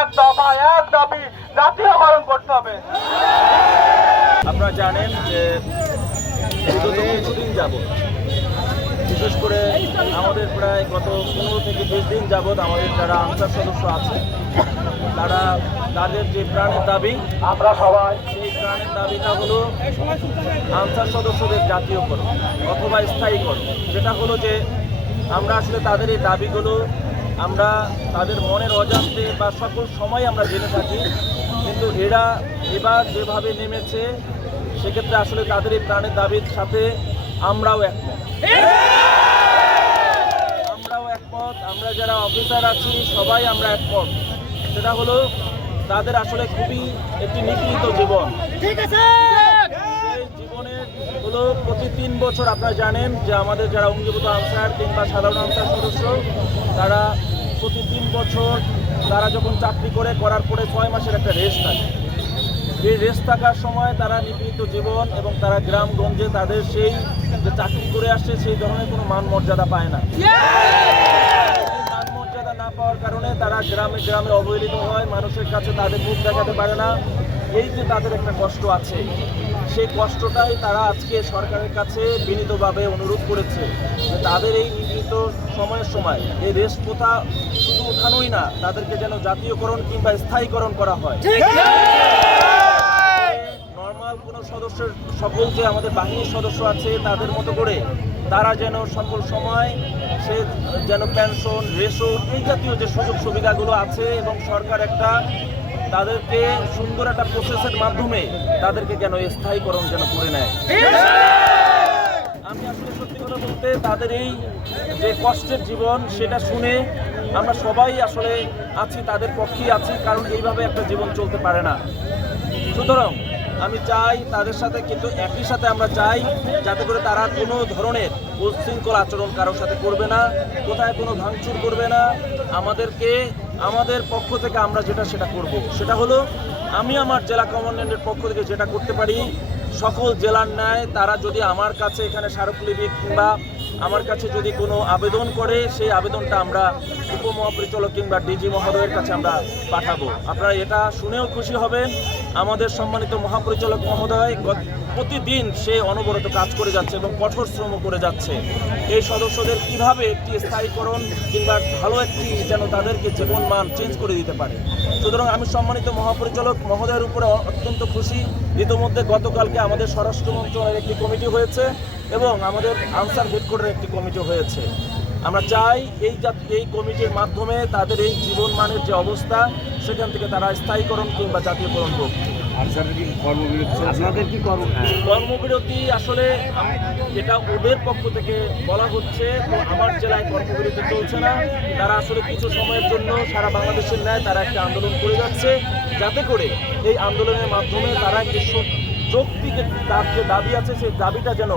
এক দফা এক দাবি জাতীয়করণ করতে হবে। আপনারা জানেন যে বিগত কিছুদিন যাবৎ বিশেষ করে আমাদের প্রায় গত পনেরো থেকে বিশ দিন যাবৎ আমাদের যারা আনসার সদস্য আছে তারা তাদের যে প্রাণের দাবি আমরা সবাই সেই প্রাণের দাবিটা হলো আনসার সদস্যদের জাতীয়করণ অথবা স্থায়ীকরণ। যেটা হলো যে আমরা আসলে তাদের এই দাবিগুলো আমরা তাদের মনের অজান্তে বা সকল সময় আমরা জেনে থাকি, কিন্তু এরা এবার যেভাবে নেমেছে, সেক্ষেত্রে আসলে তাদের এই প্রাণের দাবির সাথে আমরাও একমত। আমরাও একমত, আমরা যারা অফিসার আছি, সবাই আমরা একমত। সেটা হলো, তাদের আসলে খুবই একটি নিপীড়িত জীবন। সেই হলো প্রতি তিন বছর আপনারা জানেন যে আমাদের যারা অঙ্গীভূত আনসার কিংবা সাধারণ আনসার সদস্য তারা প্রতি তিন বছর তারা যখন চাকরি করে করার পরে ছয় মাসের একটা রেস্ট থাকে। এই রেস্ট থাকার সময় তারা নিপীড়িত জীবন এবং তারা গ্রামগঞ্জে তাদের সেই যে চাকরি করে আসছে সেই ধরনের কোনো মান মর্যাদা পায় না। এই মান মর্যাদা না পাওয়ার কারণে তারা গ্রামে গ্রামে অবহেলিত হয় মানুষের কাছে তাদের মুখ দেখাতে পারে না। এই যে তাদের একটা কষ্ট আছে সেই কষ্টটাই তারা আজকে সরকারের কাছে বিনীতভাবে অনুরোধ করেছে তাদের এই নির্দিষ্ট সময়ের সময় এই রেস্ট প্রথা শুধু উঠানোই না তাদেরকে যেন জাতীয়করণ কিংবা স্থায়ীকরণ করা হয়। নর্মাল কোনো সদস্যের সকল যে আমাদের বাহিনীর সদস্য আছে তাদের মতো করে তারা যেন সকল সময় সে যেন পেনশন রেশন এই জাতীয় যে সুযোগ সুবিধাগুলো আছে এবং সরকার একটা তাদেরকে সুন্দর একটা প্রসেসের মাধ্যমে তাদেরকে যেন স্থায়ীকরণ যেন করে নেয়। আমি আসলে সত্যি কথা বলতে তাদের এই যে কষ্টের জীবন, সেটা শুনে আমরা সবাই আসলে আছি, তাদের পক্ষেই আছি, কারণ এইভাবে একটা জীবন চলতে পারে না। সুতরাং আমি চাই তাদের সাথে, কিন্তু একই সাথে আমরা চাই যাতে করে তারা কোনো ধরনের উচ্ছৃঙ্খল আচরণ কারোর সাথে করবে না, কোথায় কোনো ভাঙচুর করবে না। আমাদেরকে আমাদের পক্ষ থেকে আমরা যেটা সেটা করব। সেটা হলো, আমি আমার জেলা কমান্ডেন্টের পক্ষ থেকে যেটা করতে পারি, সকল জেলার ন্যায় তারা যদি আমার কাছে এখানে স্মারকলিপি কিংবা আমার কাছে যদি কোনো আবেদন করে, সেই আবেদনটা আমরা উপমহাপরিচালক কিংবা ডিজি মহোদয়ের কাছে আমরা পাঠাবো। আপনারা এটা শুনেও খুশি হবেন। আমাদের সম্মানিত মহাপরিচালক মহোদয় প্রতিদিন সে অনবরত কাজ করে যাচ্ছে এবং কঠোর শ্রম করে যাচ্ছে। এই সদস্যদের কীভাবে একটি স্থায়ীকরণ কিংবা ভালো একটি যেন তাদেরকে জীবন মান চেঞ্জ করে দিতে পারে? সুতরাং আমি সম্মানিত মহাপরিচালক মহোদয়ের উপরে অত্যন্ত খুশি। ইতিমধ্যে গতকালকে আমাদের স্বরাষ্ট্র মন্ত্রণালয়ের একটি কমিটি হয়েছে এবং আমাদের আনসার হেডকোয়ার্টার একটি কমিটি হয়েছে। আমরা চাই এই এই কমিটির মাধ্যমে তাদের এই জীবন মানের যে অবস্থা সেখান থেকে তারা স্থায়ীকরণ কিংবা জাতীয়করণ হোক। কর্ম কর্মবিরতি আসলে যেটা ওদের পক্ষ থেকে বলা হচ্ছে তো আমার জেলায় কর্মবিরতি চলছে না। তারা আসলে কিছু সময়ের জন্য সারা বাংলাদেশের ন্যায় তারা একটা আন্দোলন করে যাচ্ছে। যাতে করে এই আন্দোলনের মাধ্যমে তারা একটি সু- যৌক্তিক তার যে দাবি আছে সেই দাবিটা যেন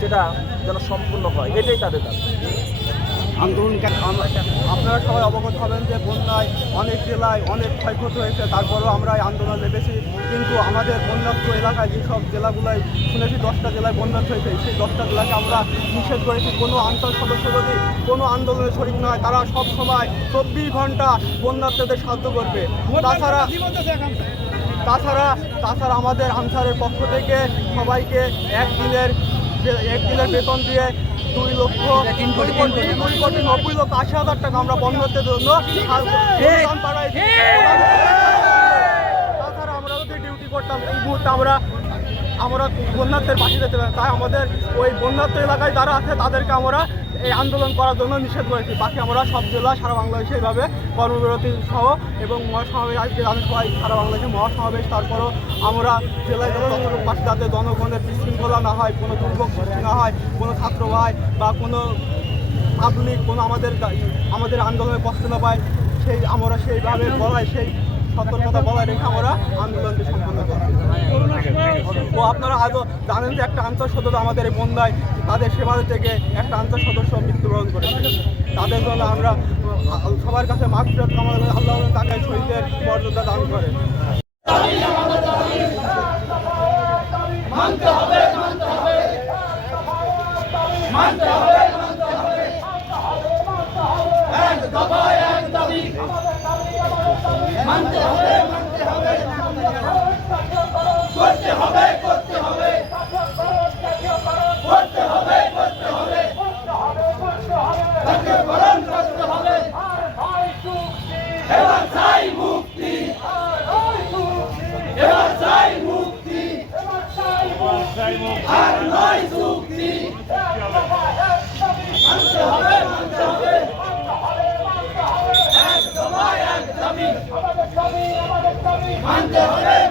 সেটা যেন সম্পূর্ণ হয়। এটাই তাদের দাবি। আন্দোলন আপনারা সবাই অবগত হবেন যে বন্যায় অনেক জেলায় অনেক ক্ষয়ক্ষতি হয়েছে তারপরেও আমরা এই আন্দোলন নেমেছি। কিন্তু আমাদের বন্যাত্ম এলাকায় যেসব জেলাগুলোয় শুনেছি দশটা জেলায় বন্যাত্ম হয়েছে সেই দশটা জেলাকে আমরা নিষেধ করেছি। কোনো আন্তর সদস্য যদি কোনো আন্দোলনে শরিক নয় তারা সব সময় চব্বিশ ঘণ্টা বন্যাত্মদের সাহায্য করবে। তাছাড়া তাছাড়া তাছাড়া আমাদের আনসারের পক্ষ থেকে সবাইকে এক দিনের এক দিনের বেতন দিয়ে দুই লক্ষ তিন কোটি দুই কোটি নব্বই লক্ষ আশি হাজার টাকা আমরা বন্ধত্বের জন্য তাছাড়া আমরা যদি ডিউটি করতাম এই মুহূর্তে আমরা আমরা বন্যার্থের পাশে যেতে পারি তাই আমাদের ওই বন্যার্থ এলাকায় যারা আছে তাদেরকে আমরা এই আন্দোলন করার জন্য নিষেধ করেছি। বাকি আমরা সব জেলা সারা বাংলাদেশে এইভাবে কর্মবিরতি সহ এবং মহাসমাবেশ আজকে জানেন সবাই সারা বাংলাদেশে মহাসমাবেশ। তারপরও আমরা জেলায় যতটুকু পাশে যাতে জনগণের বিশৃঙ্খলা না হয় কোনো দুর্ভোগ সৃষ্টি না হয় কোনো ছাত্র ভাই বা কোনো পাবলিক কোনো আমাদের আমাদের আন্দোলনে কষ্ট না পায় সেই আমরা সেইভাবে বলায় সেই সতর্কতা বলায় রেখে আমরা আন্দোলনটি সম্পন্ন করছি। ও আপনারা আজও জানেন যে একটা আন্তর সদস্য আমাদের এই বন্যায় তাদের সেবা থেকে একটা আন্তর সদস্য মৃত্যুবরণ করেছে। তাদের জন্য আমরা সবার কাছে মাঠ ফেরত কামনা করি আল্লাহ তাকে শহীদের মর্যাদা দান করেন। মানতে হবে মানতে হবে মানতে হবে। করতে হবে করতে হবে। করতে হবে করতে হবে। তাকে বরণ করতে হবে। এবার চাই মুক্তি। এবার চাই মুক্তি। এবার চাই মুক্তি। দাবি আমাদের দাবি আমাদের দাবি। মানতে হবে।